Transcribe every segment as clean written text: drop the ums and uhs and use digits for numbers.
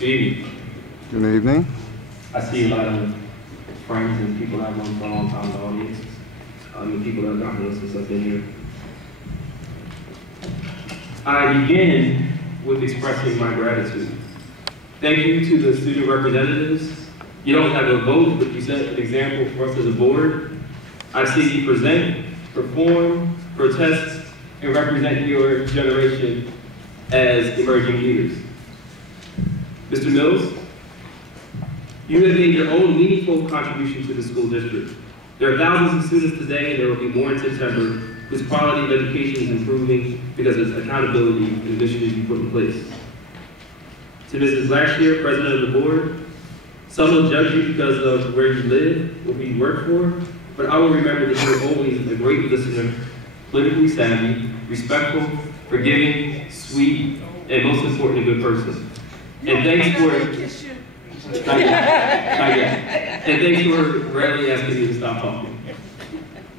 Good evening. Good evening. I see a lot of friends and people I've known for a long time in the audience, and people that have gotten us since I've been here. I begin with expressing my gratitude. Thank you to the student representatives. You don't have a vote, but you set an example for us as a board. I've seen you present, perform, protest, and represent your generation as emerging leaders. Mr. Mills, you have made your own meaningful contribution to the school district. There are thousands of students today, and there will be more in September, whose quality of education is improving because of accountability and initiatives you put in place. To Mrs. Blackshear, president of the board, some will judge you because of where you live or who you work for, but I will remember that you are always a great listener, politically savvy, respectful, forgiving, sweet, and most important, a good person. And thanks for not yet. And thanks for rarely asking me to stop talking.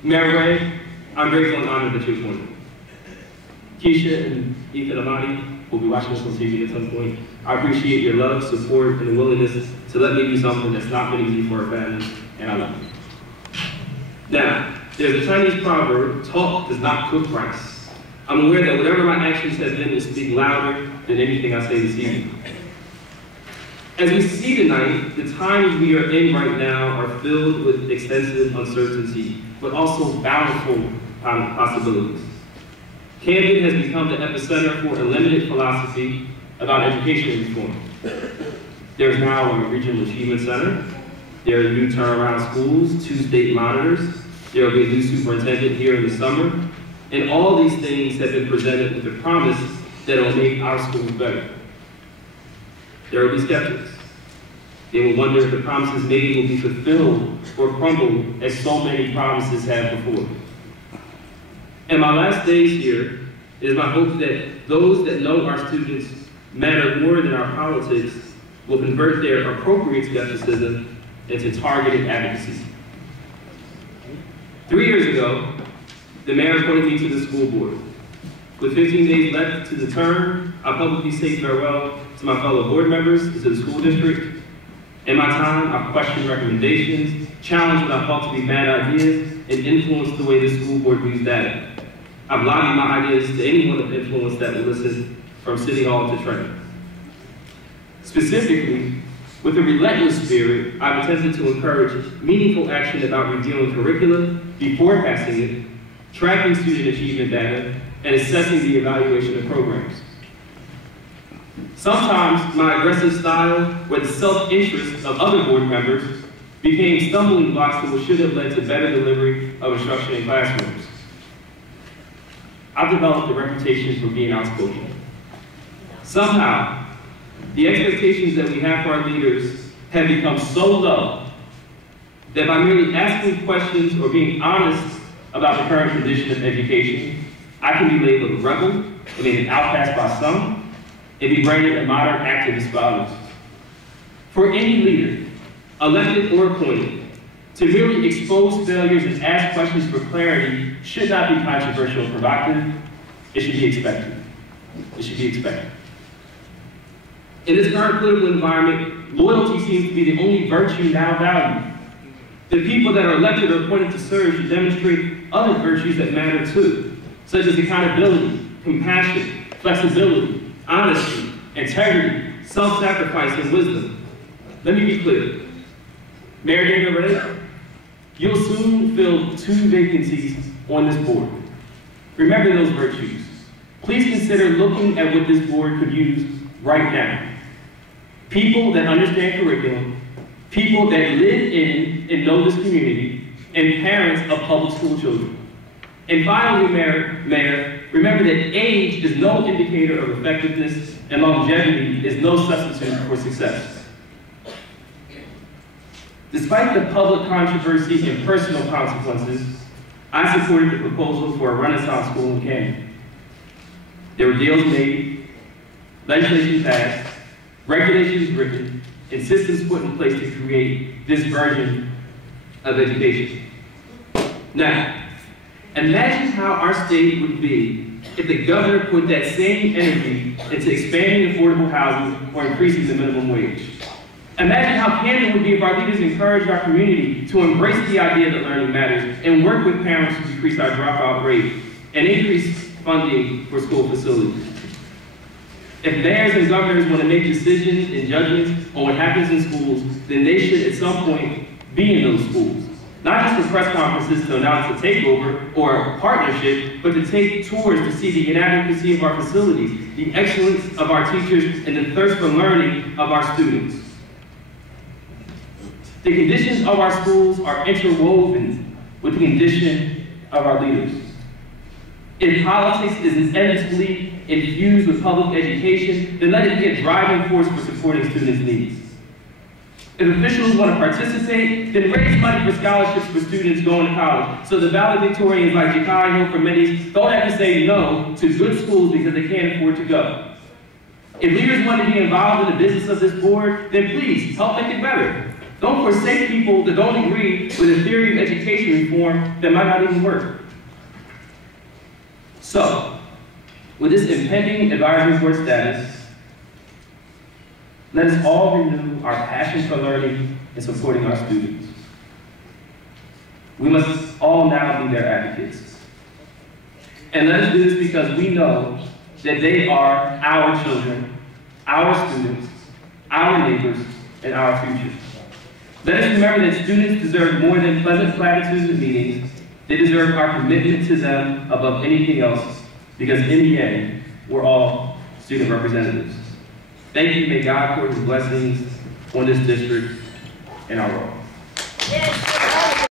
Mayor Ray, I'm grateful and honored that you're appointed. Keisha and Ethan Amani will be watching this on TV at some point. I appreciate your love, support, and the willingness to let me do something that's not been easy for our families, and I love you. Now, there's a Chinese proverb, talk does not cook rice. I'm aware that whatever my actions have been will speak louder than anything I say this evening. As we see tonight, the times we are in right now are filled with extensive uncertainty, but also bountiful possibilities. Camden has become the epicenter for a limited philosophy about education reform. There's now a regional achievement center. There are new turnaround schools, 2 state monitors. There will be a new superintendent here in the summer. And all these things have been presented with the promise that it will make our schools better. There will be skeptics. They will wonder if the promises made will be fulfilled or crumble as so many promises have before. In my last days here, it is my hope that those that know our students matter more than our politics will convert their appropriate skepticism into targeted advocacy. 3 years ago, the mayor appointed me to the school board. With 15 days left to the term, I publicly say farewell to my fellow board members and to the school district. In my time, I've questioned recommendations, challenged what I thought to be bad ideas, and influenced the way the school board views data. I've lobbied my ideas to anyone of influence that will listen, from City Hall to Trenton. Specifically, with a relentless spirit, I've attempted to encourage meaningful action about reviewing curricula before passing it, tracking student achievement data, and assessing the evaluation of programs. Sometimes my aggressive style or the self-interest of other board members became stumbling blocks to what should have led to better delivery of instruction in classrooms. I've developed a reputation for being outspoken. Somehow, the expectations that we have for our leaders have become so low that by merely asking questions or being honest about the current condition of education, I can be labeled a rebel and made an outcast by some, and be branded a modern activist by others. For any leader, elected or appointed, to merely expose failures and ask questions for clarity should not be controversial or provocative. It should be expected. It should be expected. In this current political environment, loyalty seems to be the only virtue now valued. The people that are elected or appointed to serve should demonstrate other virtues that matter too, such as accountability, compassion, flexibility, honesty, integrity, self-sacrifice, and wisdom. Let me be clear. Mayor David Ray, you'll soon fill 2 vacancies on this board. Remember those virtues. Please consider looking at what this board could use right now. People that understand curriculum, people that live in and know this community, and parents of public school children. And finally, Mayor, remember that age is no indicator of effectiveness and longevity is no substitute for success. Despite the public controversy and personal consequences, I supported the proposal for a Renaissance school in Camden. There were deals made, legislation passed, regulations written, and systems put in place to create this version of education. Now, imagine how our state would be if the governor put that same energy into expanding affordable housing or increasing the minimum wage. Imagine how Camden would be if our leaders encouraged our community to embrace the idea that learning matters and work with parents to decrease our dropout rate and increase funding for school facilities. If mayors and governors want to make decisions and judgments on what happens in schools, then they should at some point be in those schools. Not just for press conferences to announce a takeover or a partnership, but to take tours to see the inadequacy of our facilities, the excellence of our teachers, and the thirst for learning of our students. The conditions of our schools are interwoven with the condition of our leaders. If politics is inevitably infused with public education, then let it be a driving force for supporting students' needs. If officials want to participate, then raise money for scholarships for students going to college, so the valedictorians like Jakai Hill from Mendes don't have to say no to good schools because they can't afford to go. If leaders want to be involved in the business of this board, then please help make it better. Don't forsake people that don't agree with a theory of education reform that might not even work. So, with this impending advisory board status, let us all renew our passion for learning and supporting our students. We must all now be their advocates. And let us do this because we know that they are our children, our students, our neighbors, and our future. Let us remember that students deserve more than pleasant platitudes and meetings. They deserve our commitment to them above anything else, because in the end, we're all student representatives. Thank you. May God pour his blessings on this district and our world. Yes.